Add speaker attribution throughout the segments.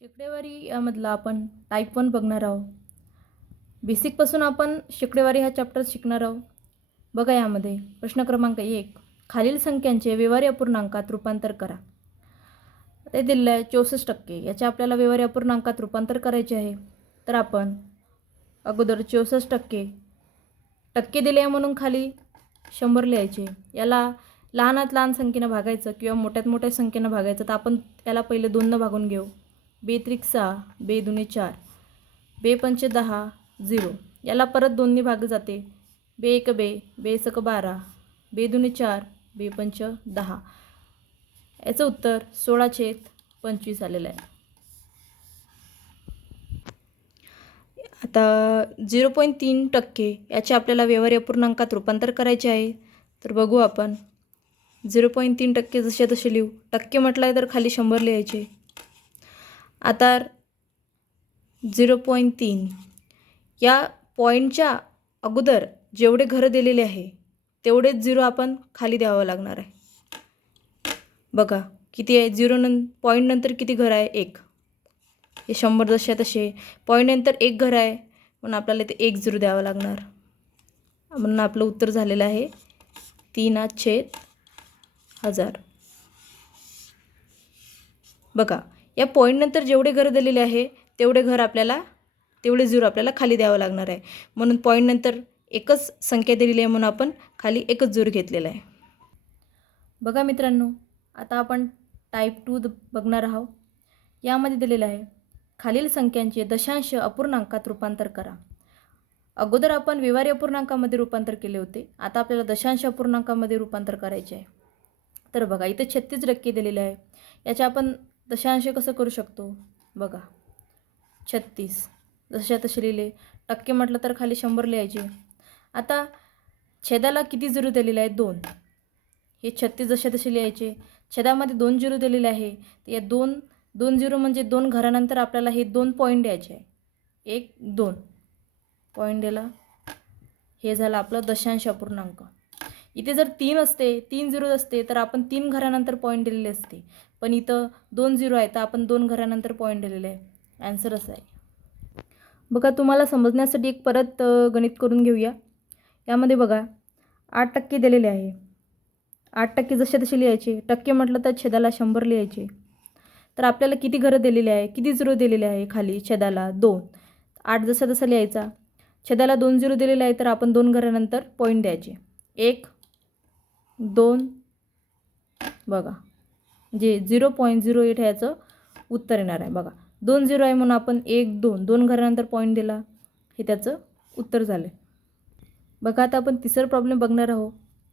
Speaker 1: शेकडेवारी यामधला आपण type one बघणार आहोत. बेसिकपासून आपण शेकडेवारी हा चॅप्टर शिकणार आहोत. बघा यामध्ये प्रश्न क्रमांक एक खालील संख्यांचे व्यवहारी अपूर्णांकात रूपांतर करा. ते दिलेलं आहे चौसष्ट टक्के याचे आपल्याला व्यवहारी अपूर्णांकात रूपांतर करायचे आहे. तर आपण अगोदर चौसष्ट टक्के टक्के दिले आहे म्हणून खाली शंभर लिहायचे. याला लहानात लहान संख्येनं भागायचं किंवा मोठ्यात मोठ्या संख्येनं भागायचं तर आपण याला पहिले दोननं भागून घेऊ. बे सहा बे दुने चार बे पंचे दहा झिरो. याला परत दोन्ही भाग जाते. बे एक बे बे सक बारा बे दुने चार बे पंच दहा. याचं उत्तर सोळा छेद पंचवीस आलेलं आहे. आता झिरो पॉईंट तीन टक्के याचे आपल्याला व्यवहार्य अपूर्णांकात रूपांतर करायचे आहे. तर बघू आपण. झिरो पॉईंट तीन टक्के जसे तसे लिहू. टक्के म्हटलं आहे तर खाली शंभर लिहायचे. आता झिरो पॉईंट तीन. या पॉईंटच्या अगोदर जेवढे घरं दिलेले आहे तेवढेच झिरो आपण खाली द्यावं लागणार आहे. बघा किती आहे? झिरो नं पॉईंटनंतर किती घर आहे? एक. हे शंभर जसे आहे तसे. पॉईंटनंतर एक घर आहे म्हणून आपल्याला ते एक झिरो द्यावं लागणार. म्हणून आपलं उत्तर झालेलं आहे तीन आठ छेद हजार. बघा या पॉईंटनंतर जेवढे घरं दिलेले आहे तेवढे घर आपल्याला तेवढे झिरो आपल्याला खाली द्यावं लागणार आहे. म्हणून पॉईंटनंतर एकच संख्या दिलेली आहे म्हणून आपण खाली एकच झिरो घेतलेला आहे. बघा मित्रांनो आता आपण टाईप टू द बघणार आहोत. यामध्ये दिलेलं आहे खालील संख्यांचे दशांश अपूर्णांकात रूपांतर करा. अगोदर आपण व्यवहारी अपूर्णांकामध्ये रूपांतर केले होते. आता आपल्याला दशांश अपूर्णांकामध्ये रूपांतर करायचे आहे. तर बघा इथं छत्तीस टक्के दिलेले आहे. याचे आपण दशांश कसं करू शकतो? बघा. छत्तीस. जशा तसे लिहिले. टक्के म्हटलं तर खाली शंभर लिहायचे. आता छेदाला किती झिरो दिलेले आहेत दोन. हे छत्तीस जसे तसे लिहायचे. छेदामध्ये दोन झिरो दिलेले आहे. तर या दोन दोन झिरो म्हणजे दोन घरानंतर आपल्याला हे दोन पॉईंट द्यायचे आहे. एक दोन. पॉईंट दिला. हे झालं आपलं दशांश अपूर्णांक. इथे जर तीन असते तीन झिरो असते तर आपण तीन घरानंतर पॉईंट दिलेले असते. पण इथं दोन झिरो आहे तर आपण दोन घरानंतर पॉईंट दिलेले आहे. ॲन्सर असं आहे. बघा तुम्हाला समजण्यासाठी एक परत गणित करून घेऊया. यामध्ये बघा आठ टक्के दिलेले आहे. आठ टक्के जसे तसे लिहायचे. टक्के म्हटलं तर छेदाला शंभर लिहायचे. तर आपल्याला किती घरं दिलेली आहे? किती झिरो दिलेले आहे खाली? छेदाला दोन. आठ जसा तसा लिहायचा. छेदाला दोन झिरो दिलेले आहे तर आपण दोन घरानंतर पॉईंट द्यायचे. एक दोन. बघा. जे झिरो पॉईंट झिरो एट ह्याचं उत्तर येणार आहे. बघा. दोन झिरो आहे म्हणून आपण एक दोन. दोन घरानंतर पॉईंट दिला. हे त्याचं उत्तर झालं बघा आता आपण तिसरं प्रॉब्लेम बघणार आहोत.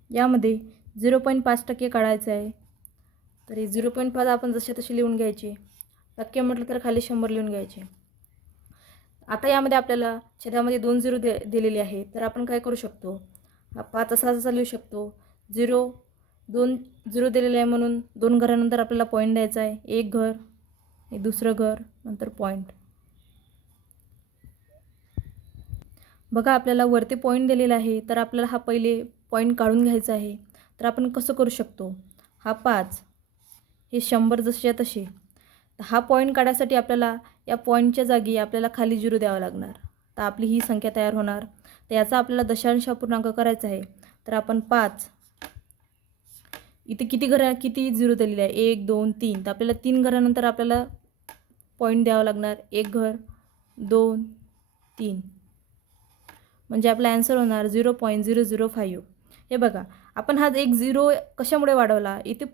Speaker 1: यामध्ये झिरो पॉईंट पाच टक्के काढायचं आहे. तर हे झिरो पॉईंट पाच आपण जसे तसे लिहून घ्यायचे. टक्के म्हटलं तर खाली शंभर लिहून घ्यायचे. आता यामध्ये आपल्याला छेदामध्ये दोन झिरो दे दिलेले आहे. तर आपण काय करू शकतो? हा पाच असा असा लिहू शकतो. झिरो दोन झिरो दिलेले आहे म्हणून दोन घरानंतर आपल्याला पॉईंट द्यायचा आहे. एक घर हे दुसरं घर नंतर पॉईंट बघा आपल्याला वरती पॉईंट दिलेला आहे तर आपल्याला हा पहिले पॉईंट काढून घ्यायचा आहे. तर आपण कसं करू शकतो? हा पाच हे शंभर जसे तसे. तर हा पॉईंट काढायसाठी आपल्याला या पॉईंटच्या जागी आपल्याला खाली झिरो द्यावं लागणार. तर आपली ही संख्या तयार होणार. तर याचा आपल्याला दशांश अपूर्णांक करायचा आहे. तर आपण पाच इथे किती घरा किती झिरो दिलेली आहे? एक दोन तीन. तर आपल्याला तीन घरानंतर आपल्याला पॉईंट द्यावं लागणार. एक घर दोन तीन. म्हणजे आपला ॲन्सर होणार zero point zero zero five हे बघा आपण हा एक झिरो कशामुळे वाढवला? इथे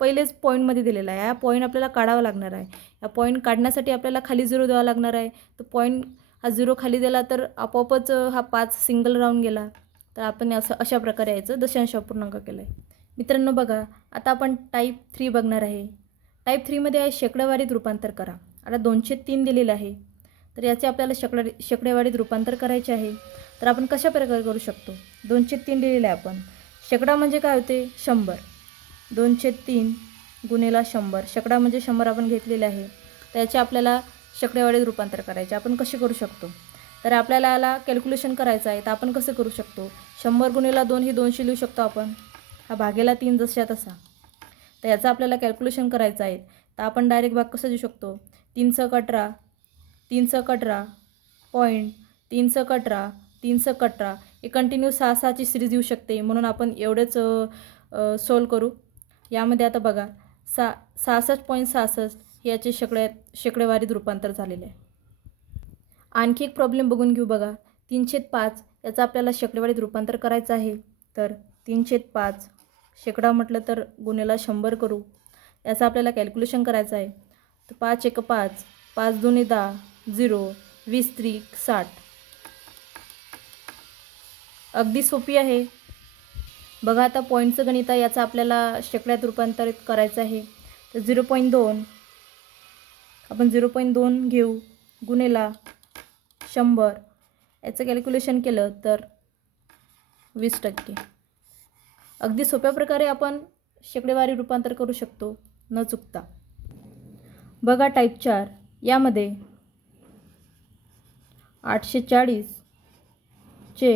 Speaker 1: पहिलेच पॉईंटमध्ये दिलेला आहे. हा पॉईंट आपल्याला काढावा लागणार आहे. या पॉईंट काढण्यासाठी आपल्याला खाली झिरो द्यावा लागणार आहे. तर पॉईंट हा झिरो खाली दिला तर आपोआपच हा पाच सिंगल राऊंड गेला. तर आपण असं अशा प्रकारे यायचं. दशांश अपूर्णांक केलं आहे मित्रांनो बघा आता आपण टाईप थ्री बघणार आहे. टाईप थ्रीमध्ये आहे शेकडेवारीत रूपांतर करा. आता दोनशे तीन दिलेलं आहे. तर याचे आपल्याला शेकडा शेकडेवारीत रूपांतर करायचे आहे. तर आपण कशा प्रकारे करू शकतो? दोनशे तीन दिलेले आहे आपण. शेकडा म्हणजे काय होते? शंभर. दोनशे तीन गुन्हेला शंभर. शेकडा म्हणजे शंभर आपण घेतलेले आहे. तर याचे आपल्याला शेकडेवारीत रूपांतर करायचे. आपण कसे करू शकतो? तर आपल्याला याला कॅल्क्युलेशन करायचं आहे. तर आपण कसं करू शकतो? शंभर गुन्हेला दोन ही दोनशे लिहू शकतो आपण. हा भागेला तीन जशा तसा तर याचं आपल्याला कॅल्क्युलेशन करायचं आहे. तर आपण डायरेक्ट भाग कसं देऊ शकतो? तीन सक अठरा तीन सक अठरा पॉईंट तीन सक अठरा तीन सक अठरा. हे कंटिन्यू सहा सहाची सिरीज येऊ शकते. म्हणून आपण एवढेच सोल्व करू. यामध्ये आता बघा सा सहासष्ट पॉईंट सहासष्ट याचे शेकड्यात शेकडेवारीत रूपांतर झालेले आहे. आणखी एक प्रॉब्लेम बघून घेऊ बघा. तीनशे पाच याचं आपल्याला शेकडेवारीत रूपांतर करायचं आहे. तर तीनशे पाच शेकडा म्हटलं तर गुन्हेला शंभर करू. याचं आपल्याला कॅल्क्युलेशन करायचं आहे. तर पाच एक पाच पाच दोन्ही दहा झिरो वीस त्रिक साठ. अगदी सोपी आहे. बघा आता पॉईंटचं गणित आहे याचं आपल्याला शेकड्यात रूपांतरित करायचं आहे. तर झिरो पॉईंट दोन आपण झिरो पॉईंट दोन घेऊ. गुन्हेला शंभर. याचं कॅल्क्युलेशन केलं तर वीस टक्के. अगदी सोप्या प्रकारे आपण शेकडेवारी रूपांतर करू शकतो. न चुकता. बघा टाईप चार. यामध्ये आठशे चाळीसचे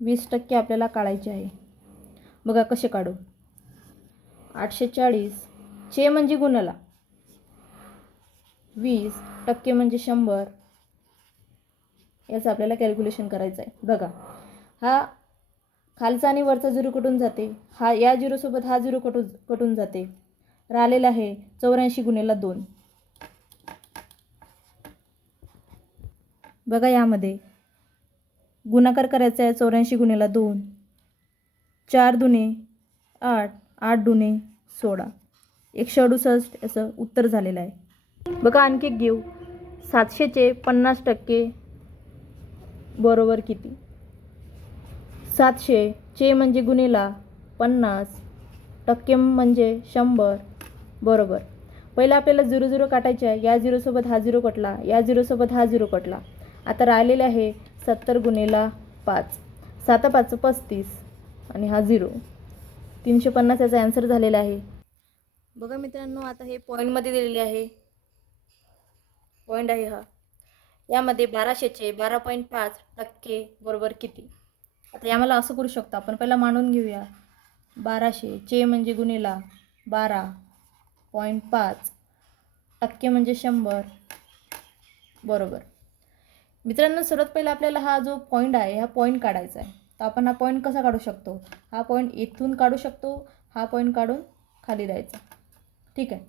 Speaker 1: वीस टक्के आपल्याला काढायचे आहे. बघा कसे काढू? आठशे चाळीस चे म्हणजे गुणाला. वीस टक्के म्हणजे शंभर. याचं आपल्याला कॅल्क्युलेशन करायचं आहे बघा हा खालचा आणि वरचा झिरो कटून जाते? हा या झिरोसोबत हा झिरो कटू कटून जाते? राहिलेला आहे चौऱ्याऐंशी गुन्हेला दोन. बघा यामध्ये. गुणाकार करायचा आहे चौऱ्याऐंशी गुन्हेला दोन. चार दुने आठ आठ दुने सोळा. एकशे अडुसष्ट याचं उत्तर झालेलं आहे. बघा आणखी एक घेऊ. सातशेचे पन्नास टक्के बरोबर किती? सातशे चे म्हणजे गुन्हेला पन्नास टक्के म्हणजे शंभर. बरोबर. पहिलं आपल्याला झिरो झिरो काटायचे आहे. या झिरोसोबत हा झिरो कटला या झिरोसोबत हा झिरो कटला आता राहिलेले आहे सत्तर गुन्हेला पाच. सात पाच पस्तीस आणि हा झिरो. तीनशे पन्नास याचा ॲन्सर झालेला आहे. बघा मित्रांनो आता हे पॉईंटमध्ये दिलेले आहे. पॉईंट आहे हा. यामध्ये बाराशेचे बारा पॉईंट पाच टक्के बरोबर किती? आता यामध्ये असं करू शकतो आपण पहिला मांडून घेऊया. बाराशे चे म्हणजे गुन्हेला बारा पॉईंट पाच टक्के म्हणजे शंभर. बरोबर. मित्रांनो सर्वात पहिला आपल्याला हा जो पॉईंट आहे हा पॉईंट काढायचा आहे. तर आपण हा पॉईंट कसा काढू शकतो? हा पॉईंट इथून काढू शकतो हा पॉईंट काढून खाली द्यायचा ठीक आहे.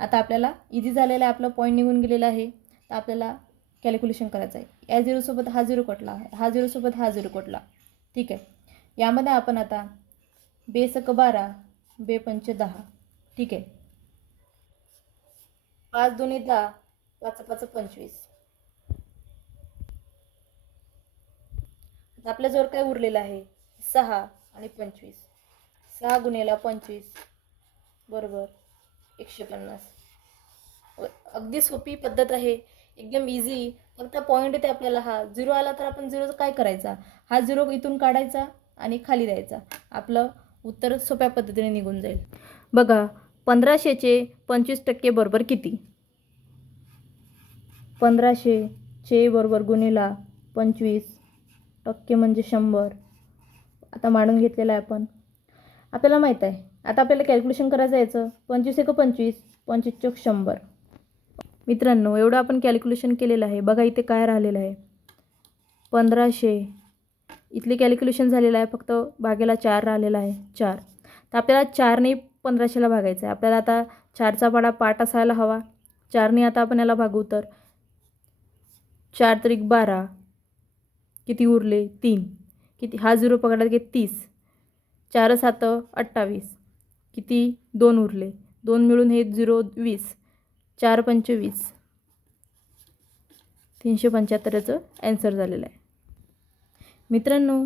Speaker 1: आता आपल्याला इझी झालेला आहे आपला पॉईंट निघून गेलेला आहे. तर आपल्याला कॅल्क्युलेशन करायचं आहे या झिरोसोबत हा झिरो कटला हा झिरोसोबत हा झिरो कटला. ठीक आहे. यामध्ये आपण आता बेसक बारा बे पंच दहा. ठीक आहे. पाच दोन्ही दहा पाच पाच पंचवीस. आता आपल्याजवळ काय उरलेलं आहे? सहा आणि पंचवीस. सहा गुन्हेला पंचवीस. बरोबर. एकशे पन्नास. अगदी सोपी पद्धत आहे. एकदम इझी फक्त पॉईंट येते आपल्याला. हा झिरो आला तर आपण झिरो काय करायचा? हा झिरो इथून काढायचा आणि खाली द्यायचा. आपलं उत्तर सोप्या पद्धतीने निघून जाईल. बघा पंधराशेचे पंचवीस टक्के बरोबर किती? पंधराशेचे बरोबर गुन्हेला पंचवीस टक्के म्हणजे शंभर. आता मांडून घेतलेला आहे आपण. आपल्याला माहीत आहे. आता आपल्याला कॅल्क्युलेशन करायचं यायचं पंचवीस एक पंचवीस पंचवीस चौक शंभर. मित्रांनो एवढं आपण कॅल्क्युलेशन केलेलं आहे. बघा इथे काय राहिलेलं आहे. पंधराशे. इथले कॅल्क्युलेशन झालेलं आहे. फक्त भागेला चार राहिलेला आहे. चार. तर आपल्याला चारने पंधराशेला भागायचं आहे. आपल्याला आता चारचा पाडा पाठ असायला हवा. चारने आता आपण याला भागू तर. चार तरीक बारा. किती उरले? तीन. किती? हा झिरो पकडला की तीस. चार सात अठ्ठावीस. किती? दोन उरले. दोन मिळून हे झिरो वीस. चार पंचवीस तीनशे पंच्याहत्तरचं ॲन्सर झालेलं आहे. मित्रांनो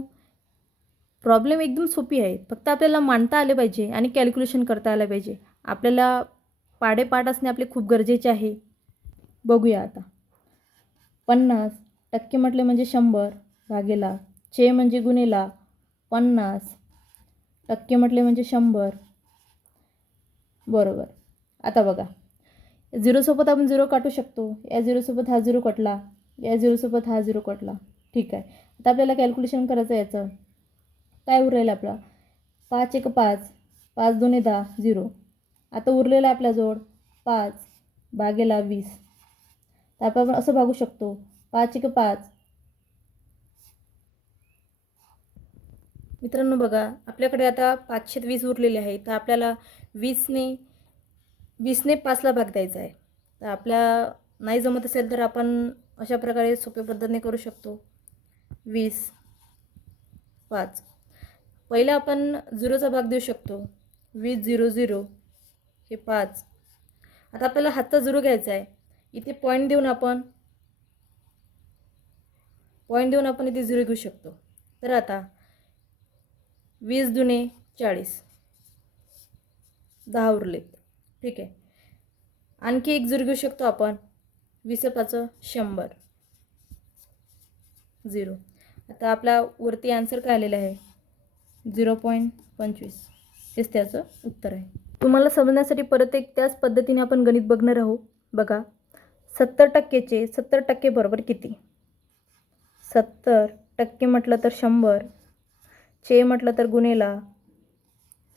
Speaker 1: प्रॉब्लेम एकदम सोपी आहे. फक्त आपल्याला मांडता आले पाहिजे आणि कॅल्क्युलेशन करता आलं पाहिजे. आपल्याला पाडेपाठ असणे आपले खूप गरजेचे आहे. बघूया आता. पन्नास टक्के म्हटले म्हणजे शंभर भागेला. चे म्हणजे गुन्हेला पन्नास टक्के म्हटले म्हणजे शंभर. बरोबर. आता बघा. झिरोसोबत आपण झिरो काटू शकतो. या झिरोसोबत हा झिरो कटला. या झिरोसोबत हा झिरो कटला. ठीक आहे. आता आपल्याला कॅल्क्युलेशन करायचं याचं. काय उरेल आपला? पाच एक पाच. पाच दोन्ही दहा. झिरो. आता उरलेला आहे आपल्याजवळ पाच भागेला वीस. तर आपण असं भागू शकतो. पाच एक पाच. मित्रांनो बघा आपल्याकडे आता पाचशे वीस उरलेले आहे. तर आपल्याला वीसने वीसने पाचला भाग द्यायचा आहे. तर आपल्या नाही जमत असेल तर आपण अशा प्रकारे सोप्या पद्धतीने करू शकतो. वीस पाच. पहिला आपण झिरोचा भाग देऊ शकतो. वीस झिरो झिरो हे पाच. आता आपल्याला हातचा झिरो घ्यायचा आहे. इथे पॉईंट देऊन आपण पॉईंट देऊन आपण इथे झिरो घेऊ शकतो. तर आता वीस दुने चाळीस. दहा उरलेत. ठीक आहे. आणखी एक झिरो घेऊ शकतो आपण. वीस पाचं शंभर. झिरो. आता आपल्या वरती आन्सर काय आलेलं आहे. झिरो पॉईंट पंचवीस. हेच त्याचं उत्तर आहे. तुम्हाला समजण्यासाठी परत एक त्याच पद्धतीने आपण गणित बघणार आहोत. बघा. सत्तर टक्केचे सत्तर टक्के बरोबर किती? सत्तर टक्के म्हटलं तर शंभर. चे म्हटलं तर गुन्हेला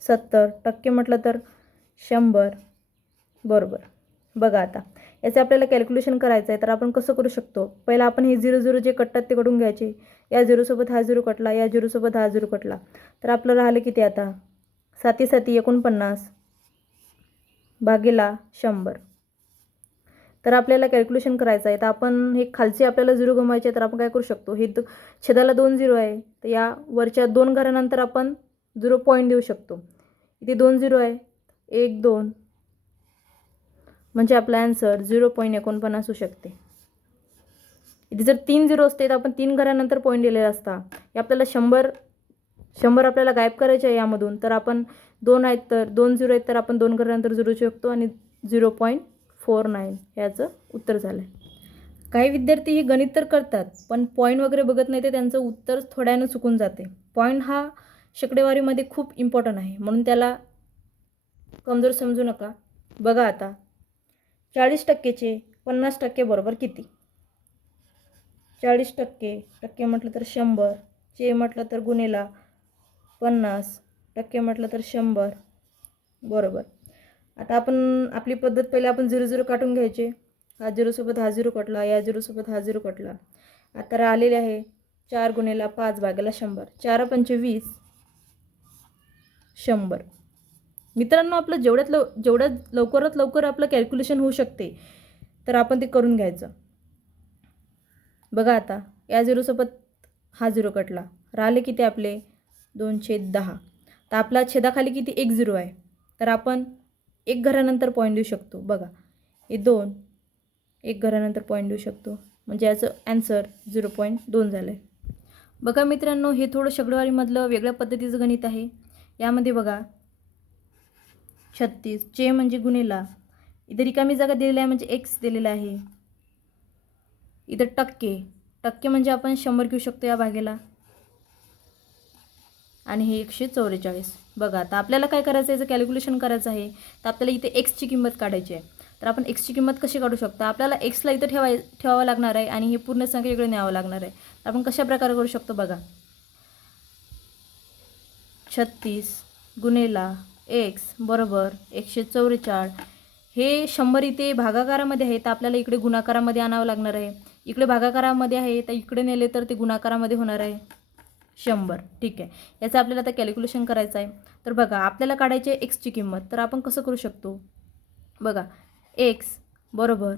Speaker 1: सत्तर टक्के म्हटलं तर शंभर. बरोबर. बघा आता याचं आपल्याला कॅल्क्युलेशन करायचं आहे तर आपण कसं करू शकतो? पहिला आपण हे झिरो झिरो जे कटतात ते कडून घ्यायचे. या झिरोसोबत हा झिरो कटला या झिरोसोबत हा झिरो कटला. तर आपलं राहिलं किती आता? साती साती एकोणपन्नास भागेला शंभर. तर आपल्याला कॅल्क्युलेशन करायचं आहे तर आपण हे खालचे आपल्याला झिरो गमायचे तर आपण काय करू शकतो? हे दो छेदाला दोन झिरो आहे तर या वरच्या दोन घरानंतर आपण झिरो पॉईंट देऊ शकतो. इथे दोन झिरो आहे एक दोन. म्हणजे आपला ॲन्सर झिरो पॉईंट एकोणपन्नास असू शकते. इथे जर तीन झिरो असते तर आपण तीन घरानंतर पॉईंट दिलेला असता. हे आपल्याला शंभर शंभर आपल्याला गायब करायचे आहे यामधून. तर आपण दोन आहेत तर दोन झिरो आहेत तर आपण दोन घरानंतर झिरो शकतो आणि झिरो पॉईंट फोर नाईन याचं उत्तर झालं आहे काही विद्यार्थी हे गणित तर करतात पण पॉईंट वगैरे बघत नाही ते त्यांचं उत्तर थोड्यानं चुकून जाते. पॉईंट हा शेकडेवारीमध्ये खूप इम्पॉर्टंट आहे. म्हणून त्याला कमजोर समजू नका. बघा आता. चाळीस टक्केचे पन्नास टक्के बरोबर किती? चाळीस टक्के. टक्के म्हटलं तर शंभर. चे म्हटलं तर गुन्हेला पन्नास. टक्के म्हटलं तर शंभर. बरोबर. आता आपण आपली पद्धत पहिले आपण झिरो झिरो काटून घ्यायचे. हा झिरोसोबत हा झिरो कटला या झिरोसोबत हा झिरो कटला. आता आलेले आहे चार गुन्हेला पाच भागाला शंभर. चार पंचे वीस शंभर. मित्रांनो आपलं जेवढ्यात लव जेवढ्यात लवकरात लवकर आपलं कॅल्क्युलेशन होऊ शकते तर आपण ते करून घ्यायचं. बघा आता या झिरोसोबत हा झिरो कटला. राहिले किती आपले? दोनशे दहा. तर आपला छेदाखाली किती? एक झिरो आहे. तर आपण एक घरानंतर पॉईंट देऊ शकतो. बघा हे दोन एक घरानंतर पॉईंट देऊ शकतो. म्हणजे याचं ॲन्सर झिरो पॉईंट दोन झालं आहे बघा मित्रांनो हे थोडं शगडवारीमधलं वेगळ्या पद्धतीचं गणित आहे. यामध्ये बघा छत्तीस. चे म्हणजे गुन्हेला इथं रिकामी जागा दिलेली आहे म्हणजे एक्स दिलेला आहे. इथं टक्के. टक्के म्हणजे आपण शंभर घेऊ शकतो या भागेला. आणि हे एकशे चौवेचाळीस. बघा आता आपल्याला काय करायचं आहे? जर कॅल्क्युलेशन करायचं आहे. तर आपल्याला इथे एक्सची किंमत काढायची आहे. तर आपण एक्सची किंमत कशी काढू शकतो? आपल्याला एक्सला इथं ठेवाय ठेवावं लागणार आहे आणि हे पूर्ण संख्या इकडे न्यावं लागणार आहे. तर आपण कशा प्रकारे करू शकतो बघा? छत्तीस. गुन्हेला एक्स बरोबर एकशे चौवेचाळ. हे शंभर इथे भागाकारामध्ये आहे तर आपल्याला इकडे गुणाकारामध्ये आणावं लागणार आहे. इकडे भागाकारामध्ये आहे तर इकडे नेले तर ते गुणाकारामध्ये होणार आहे. शंभर. ठीक आहे. याचं आपल्याला आता कॅल्क्युलेशन करायचं आहे. तर बघा आपल्याला काढायची आहे एक्सची किंमत. तर आपण कसं करू शकतो? बघा एक्स बरोबर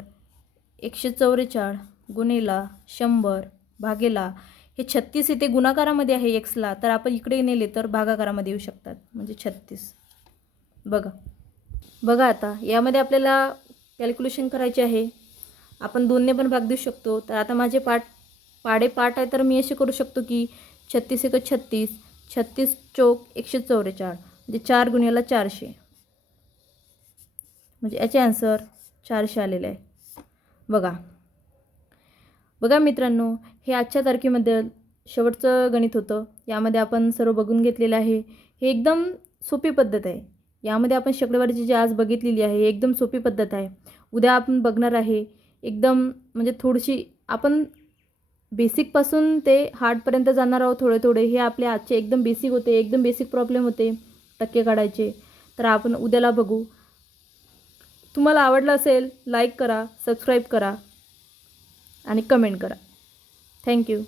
Speaker 1: एकशे चौवेचाळ गुन्हेला शंभर भागेला हे छत्तीस इथे गुणाकारामध्ये आहे एक्सला. तर आपण इकडे नेले तर भागाकारामध्ये येऊ शकतात. म्हणजे छत्तीस. बघा. बघा आता यामध्ये आपल्याला कॅल्क्युलेशन करायचे आहे. आपण दोनने पण भाग देऊ शकतो. तर आता माझे पाठ पाडे पाठ आहे तर मी असे करू शकतो की छत्तीस एक छत्तीस छत्तीस चौक एकशे चौवेचाळ म्हणजे चार गुन्ह्याला चारशे. म्हणजे याचे आन्सर चारशे आलेले आहे. बघा. बघा मित्रांनो हे आजच्या तारखेमध्ये शेवटचं गणित होतं. यामध्ये आपण सर्व बघून घेतलेलं आहे. हे एकदम सोपी पद्धत आहे. यामध्ये आपण शेकडेवारीची जी आज बघितलेली आहे एकदम सोपी पद्धत आहे. उद्या आपण बघणार आहे एकदम म्हणजे थोडीशी आपण बेसिकपासून ते हार्डपर्यंत जाणार आहोत थोडे थोडे. हे आपले आजचे एकदम बेसिक होते एकदम बेसिक प्रॉब्लेम होते टक्के काढायचे. तर आपण उद्याला बघू. तुम्हाला आवडलं असेल लाईक करा सबस्क्राईब करा आणि कमेंट करा. थँक्यू